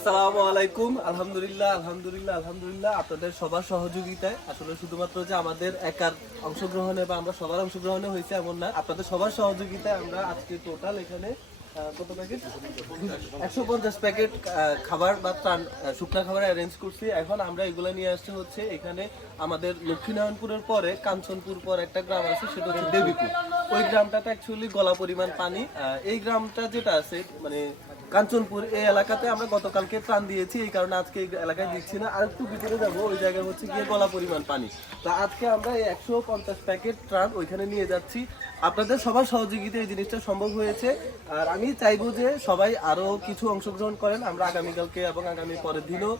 আসসালামু আলাইকুম। আলহামদুলিল্লাহ আলহামদুলিল্লাহ আলহামদুলিল্লাহ আপনাদের সবার সহযোগিতায়, আসলে শুধুমাত্র যে আমাদের একার অংশগ্রহণে বা আমরা সবার অংশগ্রহণে হয়েছে এমন না, আপনাদের সবার সহযোগিতায় আমরা আজকে টোটাল এখানে কত প্যাকেট 150 প্যাকেট খাবার বা শুকনা খাবার অ্যারেঞ্জ করছি। এখন আমরা এগুলো নিয়ে আসছি হচ্ছে এখানে আমাদের লক্ষ্মীনারায়ণপুরের পরে কাঞ্চনপুর পর একটা গ্রাম আছে, সেটা হচ্ছে দেবীপুর। ওই গ্রামটাতে অ্যাকচুয়ালি গলা পরিমাণ পানি। এই গ্রামটা যেটা আছে মানে কাঞ্চনপুর, এই এলাকাতে আমরা গতকালকে ত্রাণ দিয়েছি, এই কারণে আজকে এই এলাকায় দিচ্ছি না। আর একটু ভিতরে যাবো, ওই জায়গায় হচ্ছে গিয়ে গলা পরিমাণ পানি। তো আজকে আমরা এই 150 প্যাকেট ত্রাণ ওইখানে নিয়ে যাচ্ছি। আপনাদের সবার সহযোগিতায় এই জিনিসটা সম্ভব হয়েছে। আর আমি চাইবো যে সবাই আরো কিছু অংশগ্রহণ করেন। আমরা আগামীকালকে এবং আগামী পরের দিনও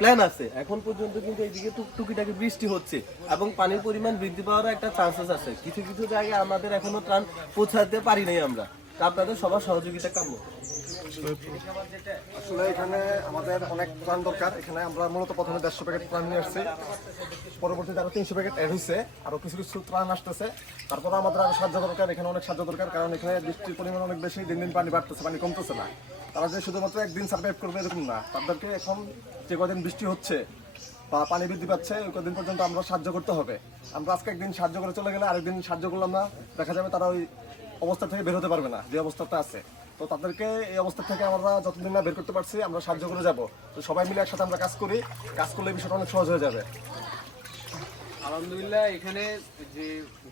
প্ল্যান আছে। এখন পর্যন্ত কিন্তু এইদিকে টুকিটাকি বৃষ্টি হচ্ছে এবং পানির পরিমাণ বৃদ্ধি পাওয়ারও একটা চান্সেস আছে। কিছু কিছু জায়গায় আমাদের এখনো ত্রাণ পৌঁছাতে পারি নাই আমরা। তা আপনাদের সবার সহযোগিতা কাম্য। আসলে এখানে আমাদের অনেক ত্রাণ দরকার। এখানে আমরা মূলত প্রথমে 150 প্যাকেট ত্রাণ নিয়ে আসছি, পরবর্তীতে আরো 300 প্যাকেট অ্যাড হয়েছে, আরো কিছু কিছু ত্রাণ আসতেছে। তারপর আমাদের আরো সাহায্য দরকার, এখানে অনেক সাহায্য দরকার, কারণ এখানে বৃষ্টির পরিমাণ অনেক বেশি, দিন দিন পানি বাড়তেছে, পানি কমতেছে না। তারা যে শুধুমাত্র একদিন সার্ভাইভ করবে এরকম না, তাদেরকে এখন যে কদিন বৃষ্টি হচ্ছে বা পানি বৃদ্ধি পাচ্ছে ওই কদিন পর্যন্ত আমরা সাহায্য করতে হবে। আমরা আজকে একদিন সাহায্য করে চলে গেলে আরেকদিন সাহায্য করলাম না, দেখা যাবে তারা ওই অবস্থা থেকে বের হতে পারবে না যে অবস্থাটা আছে। তো তাদেরকে এই অবস্থা থেকে আমরা যতদিন না বের করতে পারছি আমরা সাহায্য করে যাব। তো সবাই মিলে একসাথে আমরা কাজ করি, কাজ করলে বিষয়টা অনেক সহজ হয়ে যাবে। আলহামদুলিল্লাহ, এখানে যে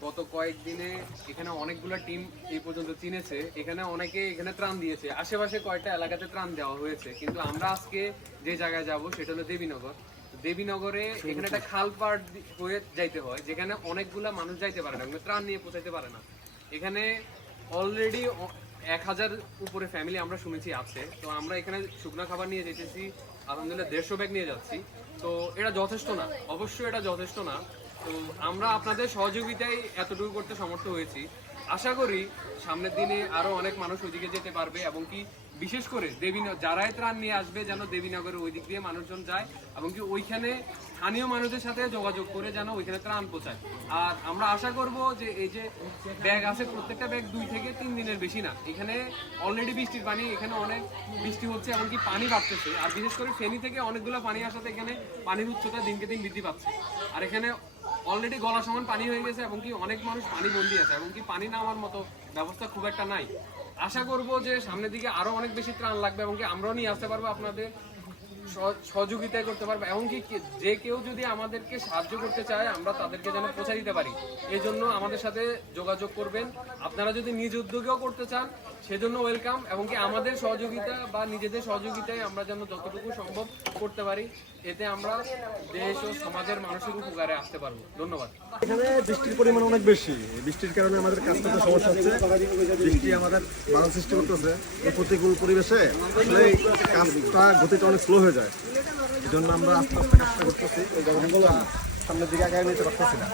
গত কয়েকদিনে এখানে অনেকগুলো টিম এই পর্যন্ত চিনেছে, এখানে অনেকে এখানে ত্রাণ দিয়েছে, আশেপাশে কয়েকটা এলাকাতে ত্রাণ দেওয়া হয়েছে। কিন্তু আমরা আজকে যে জায়গায় যাব সেটা হলো দেবীনগর। দেবীনগরে এখানে একটা খাল পার হয়ে যাইতে হয়, যেখানে অনেকগুলা মানুষ যাইতে পারে না, ত্রাণ নিয়ে পৌঁছাইতে পারে না। এখানে অলরেডি 1000 উপরে ফ্যামিলি আমরা শুনেছি আছে। তো আমরা এখানে শুকনো খাবার নিয়ে যেতেছি, আলহামদুলিল্লাহ 150 ব্যাগ নিয়ে যাচ্ছি। তো এটা যথেষ্ট না, অবশ্যই এটা যথেষ্ট না। তো আমরা আপনাদের সহযোগিতায় এতটুকু করতে সমর্থ হয়েছি। আশা করি সামনের দিনে আরো অনেক মানুষ ওইদিকে যেতে পারবে, এবং কি বিশেষ করে যারাই ত্রাণ নিয়ে আসবে যেন দেবীনগরের ওই দিক দিয়ে মানুষজন যায়, এবং কি ওইখানে স্থানীয় মানুষদের সাথে যোগাযোগ করে যেন ওইখানে ত্রাণ পৌঁছায়। আর আমরা আশা করব যে এই যে ব্যাগ আছে, প্রত্যেকটা ব্যাগ 2 থেকে 3 দিনের বেশি না। এখানে অলরেডি বৃষ্টির পানি, এখানে অনেক বৃষ্টি হচ্ছে, এমনকি পানি বাড়তেছে। আর বিশেষ করে ফেনী থেকে অনেকগুলো পানি আসাতে এখানে পানির উচ্চতা দিনকে দিন বৃদ্ধি পাচ্ছে। আর এখানে অলরেডি গলা সমান পানি হয়ে গেছে, এবং কি অনেক মানুষ পানি বন্দি আছে, এবং কি পানি নামার মতো ব্যবস্থা খুব একটা নাই। আশা করব যে সামনের দিকে আরো অনেক বেশি ত্রাণ লাগবে, এবং কি আমরাও নিয়ে আসতে পারবো, আপনাদের সহযোগিতা করতে পারবো, এমনকি যে কেউ যদি আমাদেরকে সাহায্য করতে চায় আমরা তাদেরকে যেন পৌঁছে দিতে পারি। এই জন্য আমাদের সাথে যোগাযোগ করবেন। আপনারা যদি নিজ উদ্যোগেও করতে চান সেজন্য ওয়েলকাম, এবং কি আমাদের সহযোগিতা বা নিজেদের সহযোগিতায় আমরা যেন যতটুকু সম্ভব করতে পারি, এতে আমরা দেশ ও সমাজের মানুষের উপকারে আসতে পারবো। ধন্যবাদ। এখানে বৃষ্টির পরিমাণ অনেক বেশি, বৃষ্টির কারণে আমাদের কাজ করতে সমস্যা হচ্ছে। বৃষ্টি আমাদের বাধা সৃষ্টি করতেছে, এই প্রতিকূল পরিবেশে আসলে এই কাজটা গতিটা অনেক স্লো হয়ে যায়। এই জন্য আমরা আস্তে আস্তে কাজটা করতেছি, ওই গরমগুলো সামনের দিকে আগায় নিতে পারতেছি না।